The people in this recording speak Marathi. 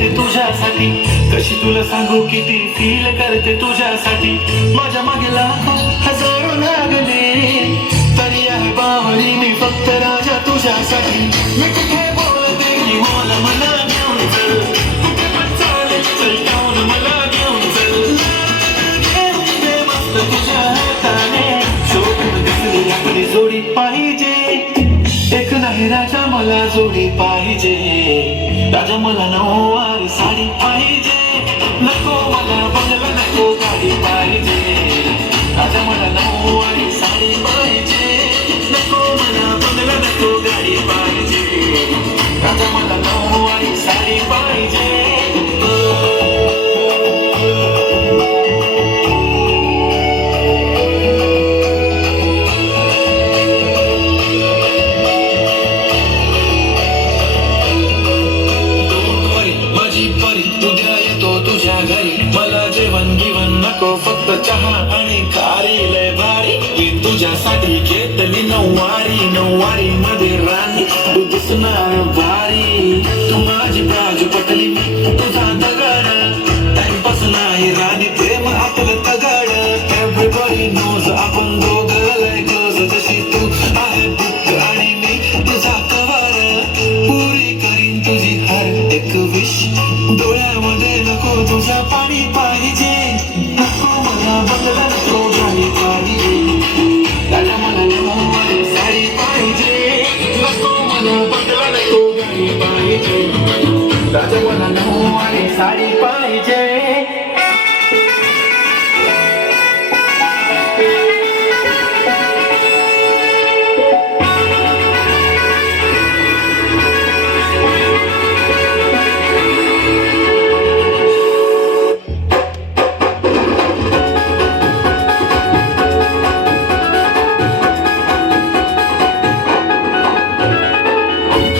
करते तुझ्यासाठी, कशी तुला सांगू किती फील करते तुझ्यासाठी. माझ्या मागे लाखो हजारो लागले तरी आहे बावळी मी फक्त राजा तुझ्यासाठी. मी कुठे बोलते की मला मला घेऊन चल, कुठे पण चालेल चल टाऊन मला घेऊन चल. घेऊन दे मस्त तुझ्या हाताने, शोभून दिसली आपली जोडी पाहिजे. एक नाही राजा मला जोडी पाहिजे, राजा मला नऊवारी साडी पाहिजे. नको मला बंगला नको गाडी पाहिजे, राजा मला नऊवारी साडी पाहिजे. नको मला बंगला नको गाडी पाहिजे, राजा मला नऊवारी साडी पाहिजे. उद्या येतो तुझ्या घरी, मला जेवण गिवण नको फक्त चहा आणि खारी लय भारी. मी तुझ्यासाठी घेतली नऊवारी, नऊवारी मध्ये राणी तू दिसणार भारी. तू माझी बाजू पटली मी तुझा दगड, टाइमपास नाही राणी प्रेम आपलं तगड. एव्हरीबॉडी नोज आपण दोघं लय क्लोज, जशी तू आहे बुक आणि मी तुझा कवर. पुरी करीन तुझी हर एक विश, डोळ्यामध्ये नको तुझं पाणी पाहिजे. नको मला बंगला नको गाडी पाहिजे, राजा मला नऊवारी साडी पाहिजे. नको मला बंगला नको गाडी पाहिजे, राजा मला नऊवारी साडी पाहिजे.